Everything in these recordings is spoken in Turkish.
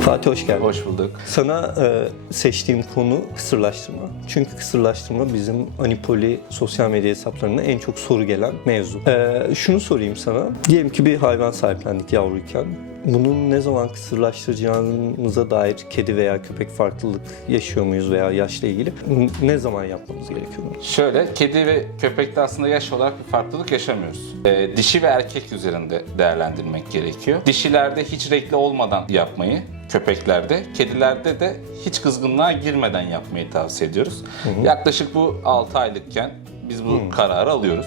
Fatih hoş geldin. Hoş bulduk. Sana e, seçtiğim konu kısırlaştırma. Çünkü kısırlaştırma bizim Anipoli sosyal medya hesaplarına en çok soru gelen mevzu. E, şunu sorayım sana. Diyelim ki bir hayvan sahiplendik yavruyken. Bunun ne zaman kısırlaştıracağımıza dair kedi veya köpek farklılık yaşıyor muyuz veya yaşla ilgili ne zaman yapmamız gerekiyor? Şöyle, kedi ve köpekte aslında yaş olarak bir farklılık yaşamıyoruz. Ee, dişi ve erkek üzerinde değerlendirmek gerekiyor. Dişilerde hiç renkli olmadan yapmayı, köpeklerde, kedilerde de hiç kızgınlığa girmeden yapmayı tavsiye ediyoruz. Yaklaşık bu 6 aylıkken biz bu kararı alıyoruz.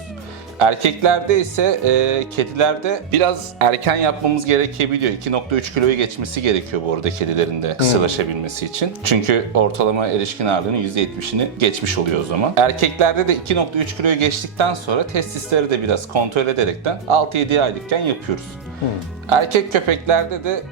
Erkeklerde ise e, kedilerde biraz erken yapmamız gerekebiliyor. 2.3 kiloyu geçmesi gerekiyor bu arada kedilerin de kısırlaşabilmesi için. Çünkü ortalama erişkin ağırlığının %70'ini geçmiş oluyor o zaman. Erkeklerde de 2.3 kiloyu geçtikten sonra testisleri de biraz kontrol ederekten 6-7 aylıkken yapıyoruz. Erkek köpeklerde de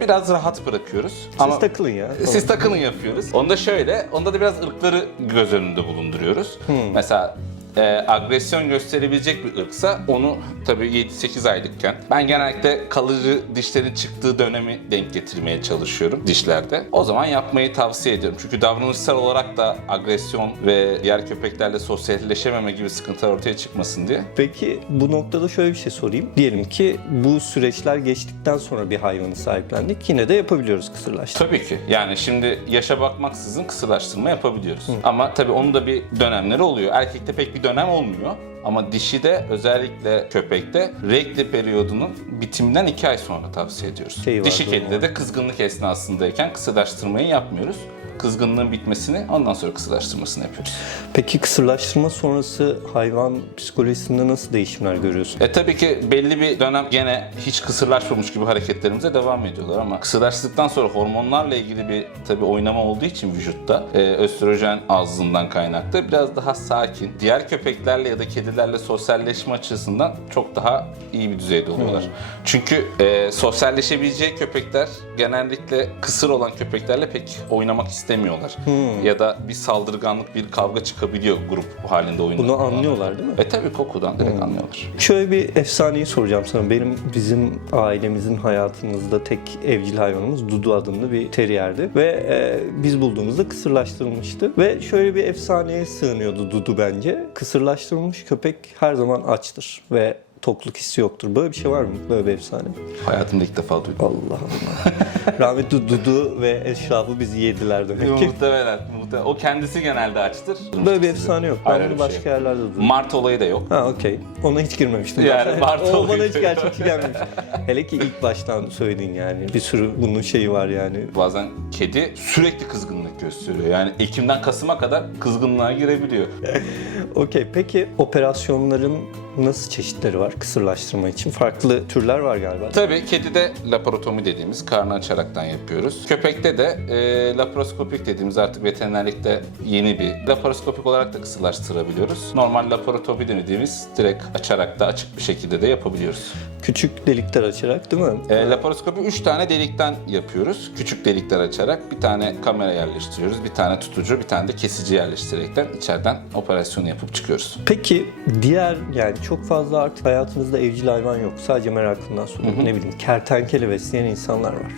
biraz rahat bırakıyoruz. Siz takılın ya. Siz takılın yapıyoruz. Onda şöyle, onda da biraz ırkları göz önünde bulunduruyoruz. Mesela e, agresyon gösterebilecek bir ırksa onu tabii 7-8 aylıkken ben genellikle kalıcı dişlerin çıktığı dönemi denk getirmeye çalışıyorum dişlerde. O zaman yapmayı tavsiye ediyorum. Çünkü davranışsal olarak da agresyon ve diğer köpeklerle sosyalleşememe gibi sıkıntılar ortaya çıkmasın diye. Peki bu noktada şöyle bir şey sorayım. Diyelim ki bu süreçler geçtikten sonra bir hayvanı sahiplendik. Yine de yapabiliyoruz kısırlaştırma. Tabii ki. Yani şimdi yaşa bakmaksızın kısırlaştırma yapabiliyoruz. Ama tabii onun da bir dönemleri oluyor. Erkekte pek bir dönem olmuyor. Ama dişi de özellikle köpekte regli periyodunun bitiminden 2 ay sonra tavsiye ediyoruz. Şey var, dişi kedide de kızgınlık esnasındayken kısırlaştırmayı yapmıyoruz. Kızgınlığın bitmesini ondan sonra kısırlaştırmasını yapıyoruz. Peki kısırlaştırma sonrası hayvan psikolojisinde nasıl değişimler görüyorsun? E tabii ki belli bir dönem gene hiç kısırlaşmamış gibi hareketlerimize devam ediyorlar ama kısırlaştıktan sonra hormonlarla ilgili bir tabii oynama olduğu için vücutta e, östrojen azlığından kaynaklı biraz daha sakin. Diğer köpeklerle ya da kedilerle sosyalleşme açısından çok daha iyi bir düzeyde oluyorlar. Çünkü e, sosyalleşebileceği köpekler genellikle kısır olan köpeklerle pek oynamak istemiyorlar. Ya da bir saldırganlık, bir kavga çıkabiliyor grup halinde oynadığı Bunu anlıyorlar değil mi? E tabii kokudan direkt anlıyorlar. Şöyle bir efsaneyi soracağım sana. Benim bizim ailemizin hayatımızda tek evcil hayvanımız Dudu adında bir teriyerdi ve e, biz bulduğumuzda kısırlaştırılmıştı ve şöyle bir efsaneye sığınıyordu Dudu bence. Kısırlaştırılmış köpek her zaman açtır ve tokluk hissi yoktur. Böyle bir şey var mı? Böyle bir efsane. Hayatımda ilk defa duydum. Allah Allah. Rahmetli Dudu ve eşrafı bizi yediler demek ki. muhtemelen, muhtemelen. O kendisi genelde açtır. Böyle bir efsane yok. Ben Hayır, bunu bir başka şey yok. yerlerde duydum. Mart olayı da yok. Ha okey. Ona hiç girmemiştim. Yani zaten. Mart o bana olayı. hiç gerçekçi gelmemiş. Hele ki ilk baştan söyledin yani. Bir sürü bunun şeyi var yani. Bazen kedi sürekli kızgınlık gösteriyor. Yani Ekim'den Kasım'a kadar kızgınlığa girebiliyor. Okey. Peki operasyonların nasıl çeşitleri var kısırlaştırma için? Farklı türler var galiba. Tabii kedide laparotomi dediğimiz karnı açaraktan yapıyoruz. Köpekte de e, laparoskopik dediğimiz artık veterinerlikte yeni bir laparoskopik olarak da kısırlaştırabiliyoruz. Normal laparotomi dediğimiz direkt açarak da açık bir şekilde de yapabiliyoruz. Küçük delikler açarak değil mi? E, laparoskopi 3 tane delikten yapıyoruz. Küçük delikler açarak bir tane kamera yerleştiriyoruz, bir tane tutucu, bir tane de kesici yerleştirerekten içeriden operasyonu yapıp çıkıyoruz. Peki diğer yani çok fazla artık hayatımızda evcil hayvan yok. Sadece merakından soruyorum. Ne bileyim kertenkele besleyen insanlar var.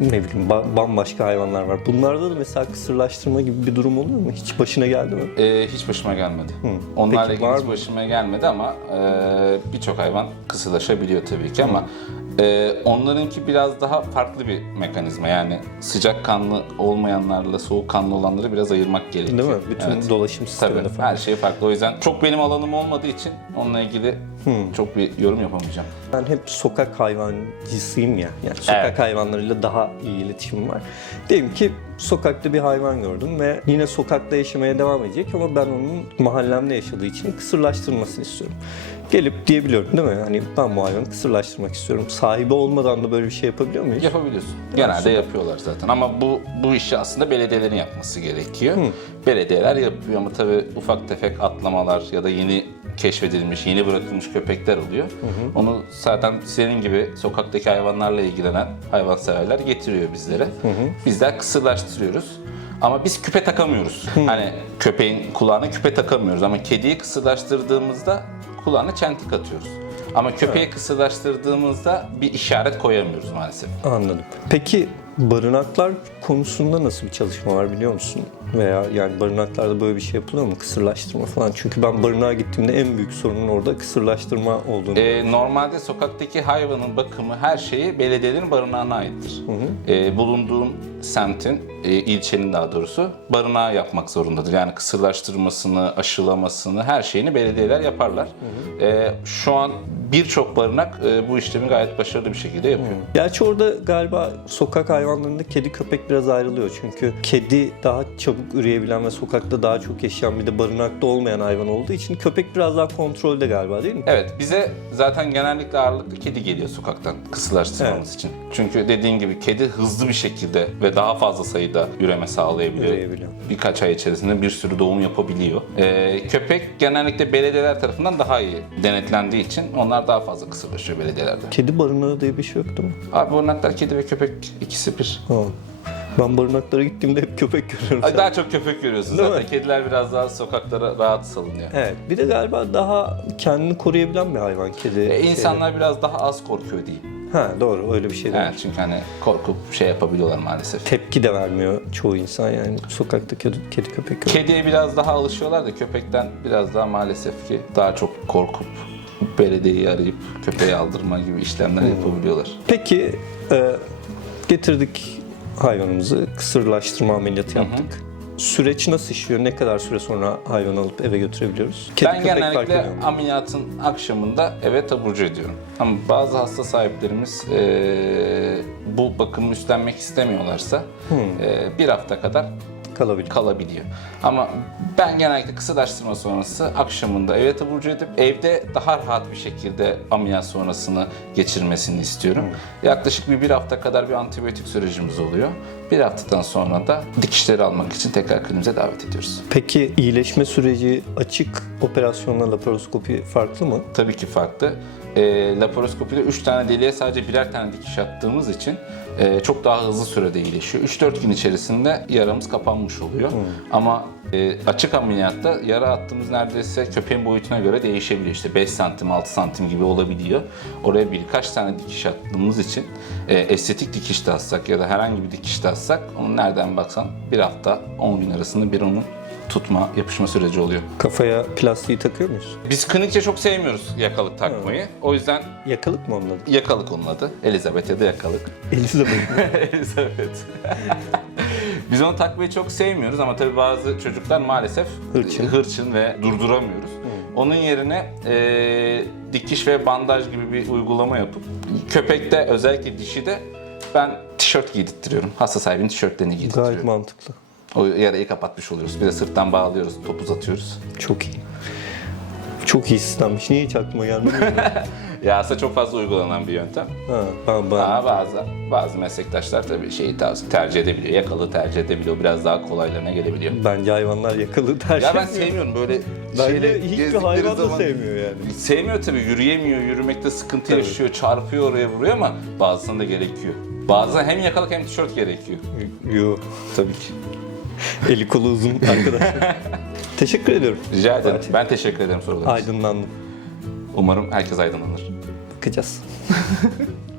Ne bileyim ba- bambaşka hayvanlar var. Bunlarda da mesela kısırlaştırma gibi bir durum oluyor mu? Hiç başına geldi mi? E, hiç başıma gelmedi. Onlarla Peki, ilgili hiç mı? başıma gelmedi ama e, birçok hayvan kısırlaşabiliyor tabii ki ama e, onlarınki biraz daha farklı bir mekanizma. Yani sıcak kanlı olmayanlarla soğuk kanlı olanları biraz ayırmak gerekiyor. Değil mi? Bütün Evet. dolaşım sisteminde Tabii falan. her şey farklı. O yüzden çok benim alanım olmadığı için onunla ilgili çok bir yorum yapamayacağım. Ben hep sokak hayvancısıyım ya. Yani sokak Evet. hayvanlarıyla daha iyi iletişimim var. Diyelim ki sokakta bir hayvan gördüm ve yine sokakta yaşamaya devam edecek ama ben onun mahallemde yaşadığı için kısırlaştırılmasını istiyorum. Gelip diyebiliyorum değil mi? Hani ben bu hayvanı kısırlaştırmak istiyorum. Sahibi olmadan da böyle bir şey yapabiliyor muyuz? Yapabiliyorsun. Genelde süper. yapıyorlar zaten ama bu bu işi aslında belediyelerin yapması gerekiyor. Belediyeler yapıyor ama tabii ufak tefek atlamalar ya da yeni keşfedilmiş, yeni bırakılmış köpekler oluyor. Onu zaten senin gibi sokaktaki hayvanlarla ilgilenen hayvanseverler getiriyor bizlere. Bizler kısırlaştırıyoruz. Ama biz küpe takamıyoruz. Hani köpeğin kulağına küpe takamıyoruz ama kediyi kısırlaştırdığımızda kulağına çentik atıyoruz. Ama köpeği kısırlaştırdığımızda bir işaret koyamıyoruz maalesef. Anladım. Peki barınaklar konusunda nasıl bir çalışma var biliyor musun? Veya yani barınaklarda böyle bir şey yapılıyor mu? Kısırlaştırma falan. Çünkü ben barınağa gittiğimde en büyük sorunun orada kısırlaştırma olduğunu. Ee, normalde sokaktaki hayvanın bakımı her şeyi belediyelerin barınağına aittir. Ee, bulunduğun semtin, ilçenin daha doğrusu barınağı yapmak zorundadır. Yani kısırlaştırmasını, aşılamasını, her şeyini belediyeler yaparlar. Ee, şu an birçok barınak e, bu işlemi gayet başarılı bir şekilde yapıyor. Gerçi orada galiba sokak hayvanlarında kedi köpek biraz ayrılıyor. Çünkü kedi daha çabuk üreyebilen ve sokakta daha çok yaşayan bir de barınakta olmayan hayvan olduğu için köpek biraz daha kontrolde galiba değil mi? Evet, bize zaten genellikle ağırlıklı kedi geliyor sokaktan kısırlaştırmamız için. Çünkü dediğin gibi kedi hızlı bir şekilde ve daha fazla sayıda üreme sağlayabiliyor. Üreyebiliyor. Birkaç ay içerisinde bir sürü doğum yapabiliyor. Ee, köpek genellikle belediyeler tarafından daha iyi denetlendiği için onlar daha fazla kısırlaşıyor belediyelerde. Kedi barınağı diye bir şey yok değil mi? Abi barınaklar kedi ve köpek ikisi bir. Ha. Ben barınaklara gittiğimde hep köpek görüyorum. Ay, Daha çok köpek görüyorsun Değil zaten. mi? Kediler biraz daha sokaklara rahat salınıyor. Evet. Bir de galiba daha kendini koruyabilen bir hayvan kedi. E, insanlar biraz daha az korkuyor diyeyim. Ha doğru öyle bir şey değil. Evet, çünkü hani korkup şey yapabiliyorlar maalesef. Tepki de vermiyor çoğu insan yani sokakta kedi, kedi köpek görüyor. Kediye biraz daha alışıyorlar da köpekten biraz daha maalesef ki daha çok korkup belediyeyi arayıp köpeği aldırma gibi işlemler yapabiliyorlar. Peki e, getirdik hayvanımızı kısırlaştırma ameliyatı yaptık. Süreç nasıl işliyor? Ne kadar süre sonra hayvan alıp eve götürebiliyoruz? Kedi, ben köpek fark genellikle ediyor mu? ameliyatın akşamında eve taburcu ediyorum. Ama bazı hasta sahiplerimiz eee, bu bakımı üstlenmek istemiyorlarsa eee, bir hafta kadar kalabilir. kalabiliyor. Ama ben genellikle kısırlaştırma sonrası akşamında eve taburcu edip evde daha rahat bir şekilde ameliyat sonrasını geçirmesini istiyorum. Yaklaşık bir bir hafta kadar bir antibiyotik sürecimiz oluyor. Bir haftadan sonra da dikişleri almak için tekrar kliniğimize davet ediyoruz. Peki iyileşme süreci açık operasyonla laparoskopi farklı mı? Tabii ki farklı. E, laparoskopide 3 tane deliğe sadece birer tane dikiş attığımız için e, çok daha hızlı sürede iyileşiyor. 3-4 gün içerisinde yaramız kapanmış oluyor. Ama e, açık ameliyatta yara attığımız neredeyse köpeğin boyutuna göre değişebiliyor. İşte 5 santim, 6 santim gibi olabiliyor. Oraya birkaç tane dikiş attığımız için e, estetik dikiş de atsak ya da herhangi bir dikiş de atsak onun nereden baksan bir hafta 10 gün arasında bir onun tutma, yapışma süreci oluyor. Kafaya plastiği takıyor muyuz? Biz klinikçe çok sevmiyoruz yakalık takmayı. O yüzden Yakalık mı onun adı? yakalık onun adı. Elizabeth ya da yakalık. Elizabeth? Elizabeth. Biz onu takmayı çok sevmiyoruz ama tabii bazı çocuklar maalesef Hırçın. hırçın ve durduramıyoruz. Onun yerine e, dikiş ve bandaj gibi bir uygulama yapıp köpekte özellikle dişi de ben tişört giydirtiyorum. Hasta sahibinin tişörtlerini Gayet giydirtiyorum. mantıklı. O yarayı kapatmış oluyoruz. Bir de sırttan bağlıyoruz, top uzatıyoruz. Çok iyi. Çok iyi sistemmiş. Niye hiç aklıma gelmedi? Ya aslında çok fazla uygulanan bir yöntem. ha, ben, ben. Ama bazı bazı meslektaşlar tabii şeyi tavsiye- tercih edebiliyor. Yakalı tercih edebiliyor. Biraz daha kolaylarına gelebiliyor. Bence hayvanlar yakalı tercih Ya ben etmiyor. sevmiyorum böyle Bence şeyle hiçbir gezdikleri hayvan da zaman- sevmiyor yani. Sevmiyor tabii. Yürüyemiyor. Yürümekte sıkıntı Tabii. yaşıyor. Çarpıyor oraya buraya ama bazısında gerekiyor. Bazen hem yakalık hem tişört gerekiyor. Yo. Tabii ki. Eli kolu uzun arkadaşlar. Teşekkür ediyorum. Rica ederim. Fatih. Ben teşekkür ederim sorularınız için. Aydınlandım. Umarım herkes aydınlanır. Bakacağız.